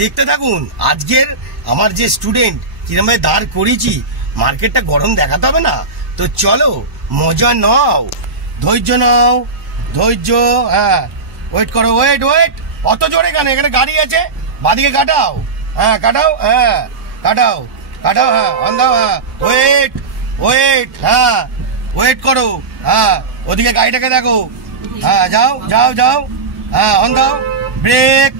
দেখতে থাকুন আজকের আমার যে স্টুডেন্ট কিরম ভাবে দাঁড় করেছি। মার্কেটটা গরম দেখাতে হবে না, তো চলো মজা নাও, ধৈর্য নাও, ধৈর্য। হ্যাঁ, ওয়েট করো, ওয়েট ওয়েট। অত জোরে কেন? এখানে গাড়ি আছে, বাদিকে কাটাও। হ্যাঁ কাটাও, হ্যাঁ কাটাও কাটাও, হ্যাঁ অন দাও। হ্যাঁ ওয়েট ওয়েট, হ্যাঁ ওয়েট করো। হ্যাঁ ওদিকে গাড়িটাকে দেখো। হ্যাঁ যাও যাও যাও, হ্যাঁ অন দাও, ব্রেক।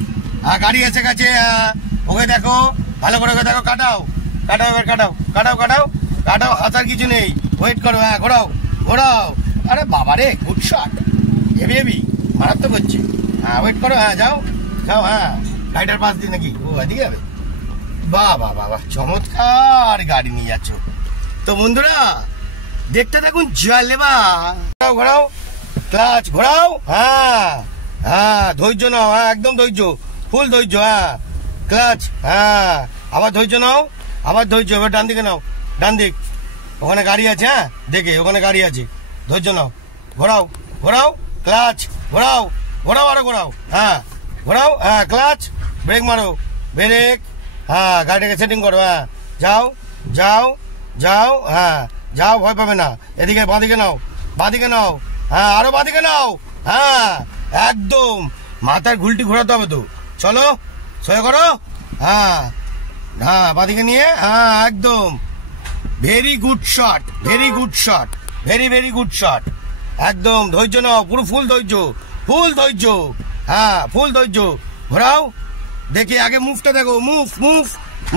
হ্যাঁ গাড়ি এসে গেছে, হ্যাঁ ওকে দেখো, ভালো করে ওকে দেখো, কাটাও কাটাও, এবার কাটাও কাটাও কাটাও কাটাও, হাতার কিছু নেই, ওয়েট করো। হ্যাঁ ঘোরাও ঘোরাও। আরে বাবা রে, গুড শট, হেভি হেভি, মারাত্মক হচ্ছে। হ্যাঁ ওয়েট করো, হ্যাঁ যাও যাও। হ্যাঁ গাড়িটার পাশ দিয়ে নাকি? ও এদিকে যাবে? বাহ বাহ বাহ বাহ, চমৎকার গাড়ি নিয়ে যাচ্ছ। তো বন্ধুরা দেখতে থাকুন, জালেবা। ঘোরাও ঘোরাও, ক্লাচ ঘোরাও। হ্যাঁ হ্যাঁ ধৈর্য নাও, হ্যাঁ একদম ধৈর্য, ফুল ধৈর্য। হ্যাঁ ক্লাচ, হ্যাঁ আবার ধৈর্য নাও, আবার ধৈর্য। এবার ডান দিকে নাও, ডান দিক, ওখানে গাড়ি আছে। হ্যাঁ দেখে ওখানে গাড়ি আছে, ধৈর্য নাও। ঘোরাও ঘোরাও, ক্লাচ ঘোরাও ঘোরাও, আরো ঘোরাও। হ্যাঁ ঘোরাও, হ্যাঁ ক্লাচ, ব্রেক মারো, ব্রেক। হ্যাঁ গাড়িটাকে সেটিং করো। হ্যাঁ যাও যাও যাও, হ্যাঁ যাও, ভয় পাবে না। এদিকে বাঁদিকে নাও, বাঁদিকে নাও, হ্যাঁ আরো বাঁদিকে নাও। হ্যাঁ একদম মাথার ঘুলটি ঘোরাতে হবে তো। চলো সয়ে করো। হ্যাঁ হ্যাঁ বাঁদিকে নিয়ে, হ্যাঁ একদম very good shot, very good shot, very very good shot. একদম ধৈর্য নাও, পুরো ফুল ধৈর্য, ফুল ধৈর্য। হ্যাঁ ফুল ধৈর্য। ঘোরাও, দেখি আগে মুভটা দেখো, মুভ মুভ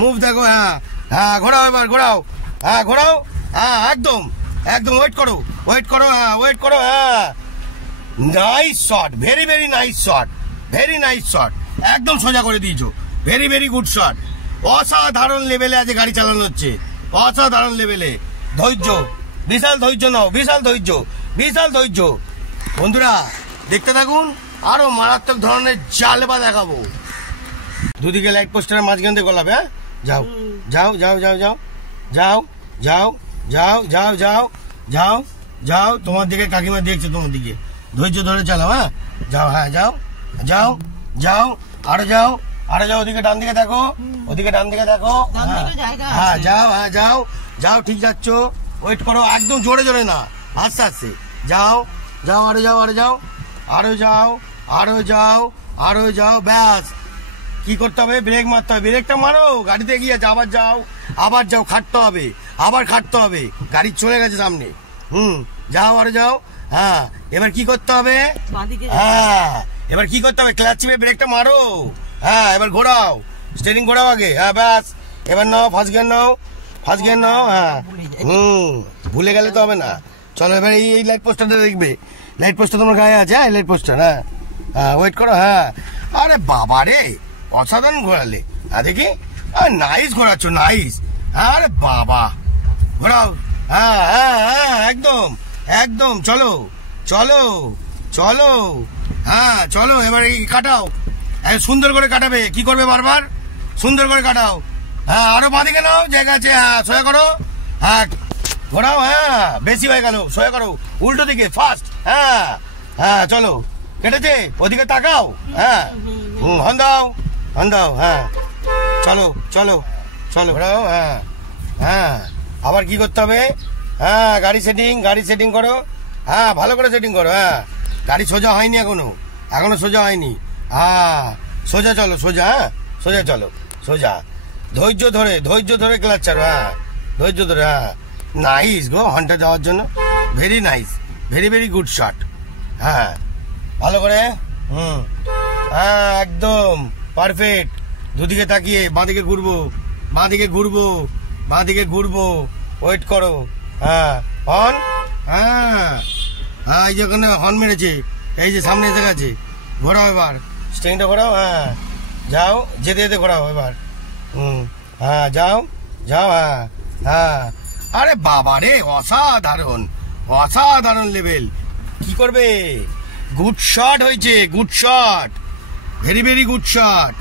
মুভ দেখো। হ্যাঁ হ্যাঁ ঘোরাও, এবার ঘোরাও। হ্যাঁ ঘোরাও, হ্যাঁ একদম একদম, ওয়েট করো ওয়েট করো, হ্যাঁ ওয়েট করো। হ্যাঁ nice shot, very very nice shot, very nice shot, একদম সোজা করে দিয়েছো, ভেরি ভেরি গুড শট। অসাধারণ লেভেলে আজ গাড়ি চালানো হচ্ছে, অসাধারণ লেভেলে। ধৈর্য, বিশাল ধৈর্য নাও, বিশাল ধৈর্য, বিশাল ধৈর্য। বন্ধুরা দেখতে থাকুন, আরো মারাত্মক ধরনের জালেবা দেখাবো। দুদিকে লাইট পোস্টারের মাঝখান দিয়ে গলাবে। হ্যাঁ যাও যাও যাও যাও যাও যাও যাও যাও যাও যাও যাও যাও, তোমার দিকে কাকিমা দেখছে, তোমার দিকে, ধৈর্য ধরে চালাও। হ্যাঁ যাও, হ্যাঁ যাও যাও যাও, আরো যাও আরো যাও, ওদিকে ডান দিকে দেখো, ওদিকে ডান দিকে দেখো। হ্যাঁ যাও, হ্যাঁ যাও যাও, ঠিক যাচ্ছ। ওয়েট করো, একদম জোরে জোরে না, আস্তে আস্তে যাও যাও, আরো যাও আরো যাও আরো যাও আরো যাও আরো যাও। ব্যাস, কি করতে হবে? ব্রেক মারতে হবে, ব্রেকটা মারো, গাড়িতে এগিয়ে যাও, আবার যাও, আবার যাও, খাটতে হবে, আবার খাটতে হবে, গাড়ি চলে গেছে সামনে। যাও আরো যাও। হ্যাঁ এবার কি করতে হবে? হ্যাঁ এবার কি করতে হবে? ক্লাচ চিপে ব্রেকটা মারো। হ্যাঁ এবার ঘোরাও, স্টিয়ারিং ঘোরাও আগে। হ্যাঁ ব্যাস, এবার নাও ফার্স্ট গিয়ার নাও, ফার্স্ট গিয়ার নাও। হ্যাঁ ভুলে গেলে তো হবে না। চলো এবার এই লাইট পোস্টারটা দেখবে, লাইট পোস্টার তোমার গায়ে আছে। হ্যাঁ লাইট পোস্টার, হ্যাঁ হ্যাঁ ওয়েট করো। হ্যাঁ আরে বাবা রে, অসাধারণ ঘোরালে। হ্যাঁ দেখি, নাইস ঘোরাচ্ছ, নাইস। আরে বাবা, ঘোরাও। হ্যাঁ হ্যাঁ হ্যাঁ একদম একদম, চলো চলো চলো। হ্যাঁ চলো, এবার কাটাও, সুন্দর করে কাটাবে। কি করবে? বারবার সুন্দর করে কাটাও। হ্যাঁ আরো বাঁদিকে নাও, জায়গা আছে। হ্যাঁ সোজা করো, হ্যাঁ ঘোরাও। হ্যাঁ বেশি হয়ে গেল, সোজা করো, উল্টো দিকে ফাস্ট। হ্যাঁ হ্যাঁ চলো, কেটেছে, ওদিকে তাকাও। হ্যাঁ হন দাও, হন দাও। হ্যাঁ চলো চলো চলো, ঘোরাও। হ্যাঁ হ্যাঁ আবার কি করতে হবে? হ্যাঁ গাড়ি সেটিং, গাড়ি সেটিং করো। হ্যাঁ ভালো করে সেটিং করো। হ্যাঁ গাড়ি সোজা হয়নি এখনো, এখনো সোজা হয়নি। হ্যাঁ সোজা চলো, সোজা। হ্যাঁ সোজা চলো, সোজা, ধৈর্য ধরে, ধৈর্য ধরে ক্লাচ ছাড়ো। হ্যাঁ ধৈর্য ধরে। হ্যাঁ নাইস গো, হন্টা যাওয়ার জন্য very nice, very very good shot. হ্যাঁ ভালো করে। হ্যাঁ একদম পারফেক্ট। দুদিকে তাকিয়ে, বাঁদিকে ঘুরবো, বাঁদিকে ঘুরবো, বাঁদিকে ঘুরবো, ওয়েট করো। হ্যাঁ হর্ন, হ্যাঁ হ্যাঁ এই যে ওখানে হর্ন মেরেছে, এই যে সামনে এসে গেছে। ঘোরাও এবার, স্টিয়ারিংটা ঘোরাও। হ্যাঁ যাও, যেতে যেতে ঘোরাও এবার। হ্যাঁ যাও যাও। হ্যাঁ হ্যাঁ আরে বাবা রে, অসাধারণ, অসাধারণ লেভেল। কি করবে? গুড শট হয়েছে, good shot, very very good shot.